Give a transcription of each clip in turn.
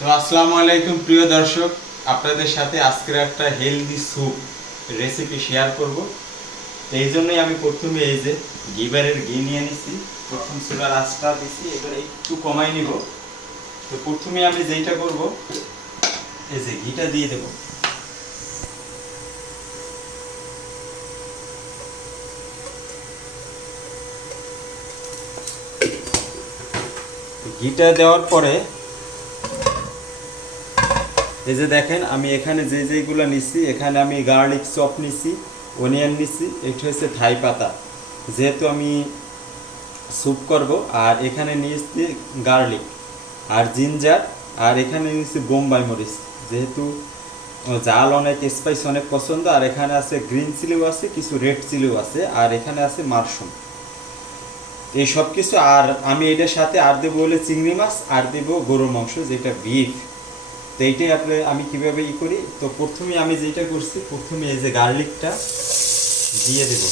তো আসসালামু আলাইকুম প্রিয় দর্শক, আপনাদের সাথে আজকের একটা হেলদি স্যুপ রেসিপি শেয়ার করব। তো এই জন্যই আমি প্রথমে এই যে গিবারের ঘি নিয়ে নিছি। প্রথম চুলার আঁচটা দিছি, এবার একটু কমাই নিব। তো প্রথমে আমি যেটা করব, এই যে ঘিটা দিয়ে দেব। ঘিটা দেওয়ার পরে এই যে দেখেন, আমি এখানে যেগুলো নিছি, এখানে আমি গার্লিক চপ নিছি, অনিয়ন নিছি, এটা হচ্ছে থাই পাতা, যেহেতু আমি স্যুপ করব। আর এখানে নিয়েছি গার্লিক আর জিঞ্জার, আর এখানে নিয়েছি বোম্বাই মরিচ, যেহেতু জাল অনেক স্পাইস অনেক পছন্দ। আর এখানে আছে গ্রিন চিলিও আছে, কিছু রেড চিলিও আছে, আর এখানে আছে মাশরুম, এই সব কিছু। আর আমি এটার সাথে আর দেবো বলে চিংড়ি মাছ, আর দেবো গরুর মাংস, যেটা বিফ। তো এইটাই আমি কীভাবে করি, তো প্রথমে আমি যেটা করছি, প্রথমে এই যে গার্লিকটা দিয়ে দেব।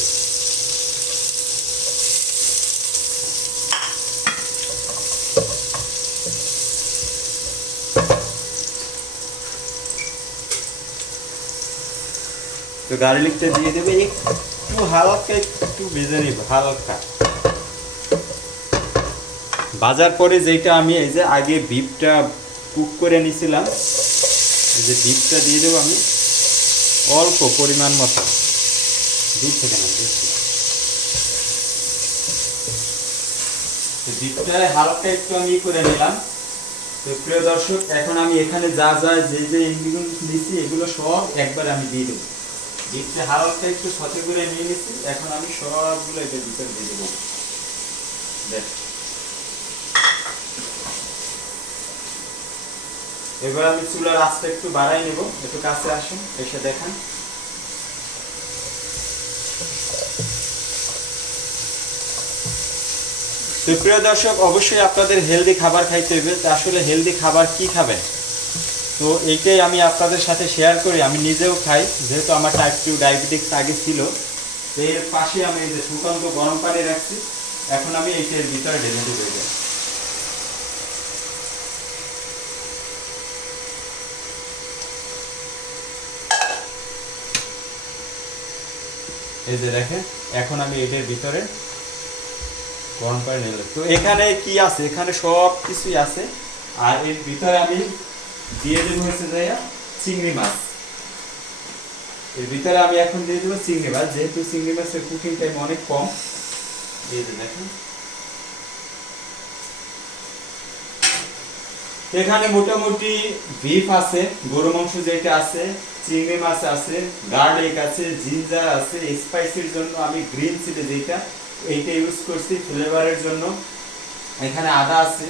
তো গার্লিকটা দিয়ে দেবে, একটু হালকা একটু ভেজে নেব, হালকা ভাজার পরে যেটা আমি এই যে আগে বিফটা কুক করে নিয়েছিলাম, এই যে বিফটা দিয়ে দেবো আমি অল্প পরিমাণ মতো, দূর থেকে না বিফটা হালকা একটু আমি করে নিলাম। তো প্রিয় দর্শক, এখন আমি এখানে যা যা যে ইনগ্রিডিয়েন্ট দিয়েছি এগুলো সব একবার আমি দিয়ে দেবো। বিফটা হালকা একটু সতে করে নিয়ে নিচ্ছি, এখন আমি সবগুলো এটার ভিতরে দিয়ে দেবো। দেখ, এবার আমি চুলার আঁচটা একটু বাড়াই নেব। একটু কাছে আসুন, এসে দেখান। তো প্রিয় দর্শক, অবশ্যই আপনাদের হেলদি খাবার খাইতে হবে। তো আসলে হেলদি খাবার কি খাবেন, তো এইটাই আমি আপনাদের সাথে শেয়ার করি। আমি নিজেও খাই, যেহেতু আমার টাইপ 2 ডায়াবেটিক্স আগে ছিল। তো এর পাশে আমি এই যে সুকান্ত গরম পানি রাখছি, এখন আমি এইটার ভিতরে ঢেলে দেবো। এই যে দেখেন, এখন আমি এটার ভিতরে গরম পানি নিলাম। তো এখানে কি আছে, এখানে সব কিছুই আছে। আর এর ভিতরে আমি দিয়ে দেবো হচ্ছে যে চিংড়ি মাছ। এর ভিতরে আমি এখন দিয়ে দেবো চিংড়ি মাছ, যেহেতু চিংড়ি মাছের কুকিং টাইম অনেক কম। এই যে দেখেন, এখানে মোটামুটি বিফ আছে, গরু মাংস যেটা আছে, চিংড়ি মাছ আছে, গার্লিক আছে, জিঞ্জার আছে। স্পাইসির জন্য আমি গ্রিন চিলি যেটা, এইটা ইউজ করছি ফ্লেভারের জন্য। এখানে আদা আছে,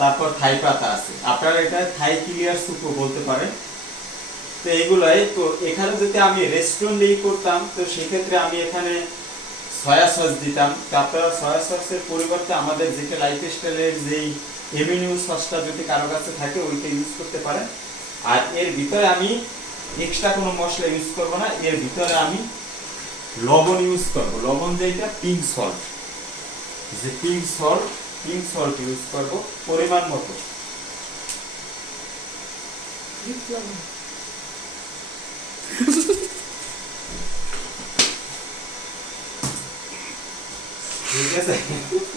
তারপর থাই পাতা আছে, আপনারা এটা থাই ক্লিয়ার স্যুপও বলতে পারেন। তো এইগুলাই। তো এখানে যদি আমি রেস্টুরেন্টে করতাম, তো সেক্ষেত্রে আমি এখানে সয়া সস দিতাম। তো আপনারা সয়া সসের পরিবর্তে আমাদের যেটা লাইফ স্টাইলের যেই এভিনিউ সসটা যদি কারো কাছে থাকে, ওইটা ইউজ করতে পারেন। আর এর ভিতরে আমি এক্সট্রা কোনো মশলা ইউজ করব না। এর ভিতরে আমি লবণ ইউজ করব, লবণ যেটা পিঙ্ক সল্ট, যে পিঙ্ক সল্ট ইউজ করব পরিমাণ মতো। ঠিক আছে,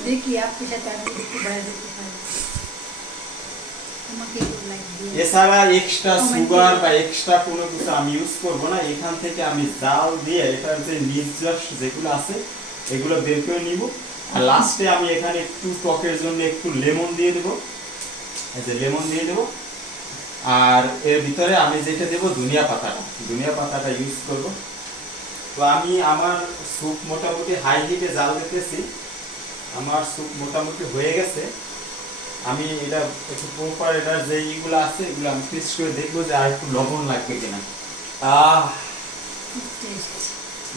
দেখি আপনার সাথে আমি একটু বাইরে যেতে পারি। আমাকে একটু লাইক দিন। এছাড়া এক্সট্রা সুগার বা এক্সট্রা কোনো কিছু আমি ইউজ করব না। এখান থেকে আমি জাল দিয়ে এটার যে নির্যাস যেগুলো আছে এগুলো বের করে নিব। আর লাস্টে আমি এখানে একটু টকের জন্য একটু লেমন দিয়ে দেবো, এই যে লেমন দিয়ে দেবো। আর এর ভিতরে আমি যেটা দেবো ধনিয়া পাতাটা ইউজ করব। তো আমি আমার স্যুপ মোটামুটি হাই হিটে জাল দিতেছি, আমার স্যুপ মোটামুটি হয়ে গেছে। আমি এটা একটু প্রপার এটার যে ইগুলো আছে এগুলো আমি টেস্ট করে দেখবো যে আর একটু লবণ লাগবে কিনা।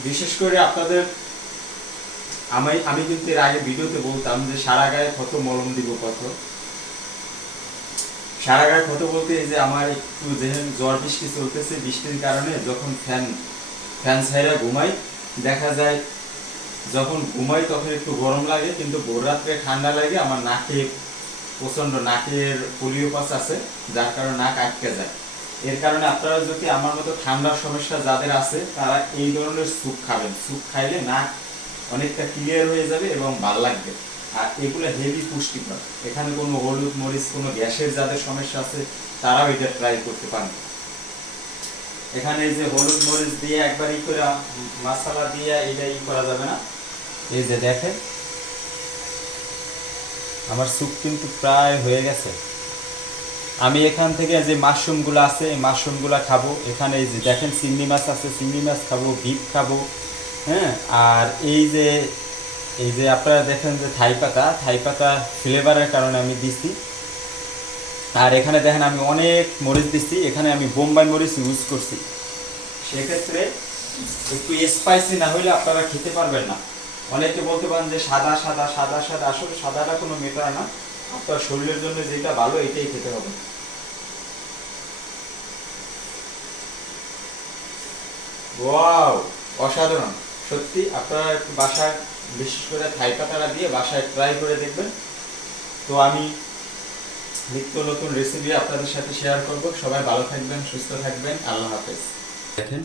বিশেষ করে আপনাদের, আমি কিন্তু এর আগে ভিডিওতে বলতাম যে সারা গায়ে কত মলম দিব, সারা গায়ে ক্ষত বলতে এই যে আমার একটু যেহেন জ্বর বৃষ্টি চলতেছে, বৃষ্টির কারণে যখন ফ্যান ছাইরা ঘুমাই, দেখা যায় যখন ঘুমাই তখন একটু গরম লাগে, কিন্তু ভোর রাত্রে ঠান্ডা লাগে, আমার নাকে প্রচন্ড নাকের পোলিও পাস আছে, যার কারণে নাক আটকে যায়। এর কারণে আপনারা যদি আমার মতো ঠান্ডার সমস্যা যাদের আছে তারা এই ধরনের স্যুপ খাবেন। স্যুপ খাইলে নাক অনেকটা ক্লিয়ার হয়ে যাবে এবং ভালো লাগবে। আর এগুলো হেভি পুষ্টিকর। এখানে কোনো হলুদ মরিচ, কোনো গ্যাসের যাদের সমস্যা আছে তারাও এটা ট্রাই করতে পারেন। এখানে যে হলুদ মরিচ দিয়ে একবার ই করে মশলা দিয়ে এটা ই করা যাবে না। এই যে দেখেন আমার স্যুপ কিন্তু প্রায় হয়ে গেছে। আমি এখান থেকে যে মাশরুমগুলো আছে এই মাশরুমগুলো খাবো। এখানে এই যে দেখেন চিংড়ি মাছ আছে, চিংড়ি মাছ খাবো, বিফ খাবো। হ্যাঁ, আর এই যে আপনারা দেখেন যে থাই পাতা ফ্লেভারের কারণে আমি দিছি। আর এখানে দেখেন আমি অনেক মরিচ দিচ্ছি, এখানে আমি বোম্বাই মরিচ ইউজ করছি। সেক্ষেত্রে একটু স্পাইসি না হলে আপনারা খেতে পারবেন না। অনেকে বলতে পারেন যে সাদা সাদা সাদা সাদা, আসলে সাদাটা কোনো মেটার না। আপনার শরীরের জন্য যেটা ভালো এটাই খেতে হবে। ওয়াও, অসাধারণ সত্যি। আপনারা একটু বাসায় বিশেষ করে থাই পাতাটা দিয়ে বাসায় ট্রাই করে দেখবেন। তো আমি নিত্য নতুন রেসিপি আপনাদের সাথে শেয়ার করব। সবাই ভালো থাকবেন, সুস্থ থাকবেন, আল্লাহ হাফেজ। দেখেন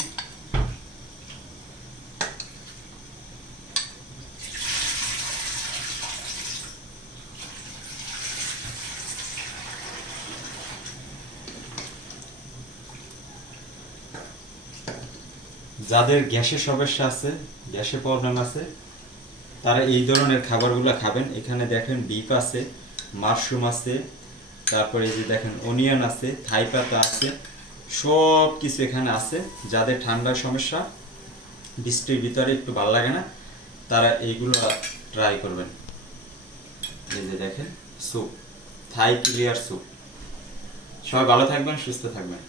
যাদের গ্যাসের সমস্যা আছে, গ্যাসের প্রবলেম আছে, তারা এই ধরনের খাবারগুলো খাবেন। এখানে দেখেন বিফ আছে, মাশরুম আছে, তারপরে এই যে দেখেন অনিয়ন আছে, থাই পাতা আছে, সব কিছু এখানে আছে। যাদের ঠান্ডার সমস্যা, বৃষ্টির ভিতরে একটু ভালো লাগে না, তারা এইগুলো ট্রাই করবেন। এই যে দেখেন স্যুপ, থাই ক্লিয়ার স্যুপ। সবাই ভালো থাকবেন, সুস্থ থাকবেন।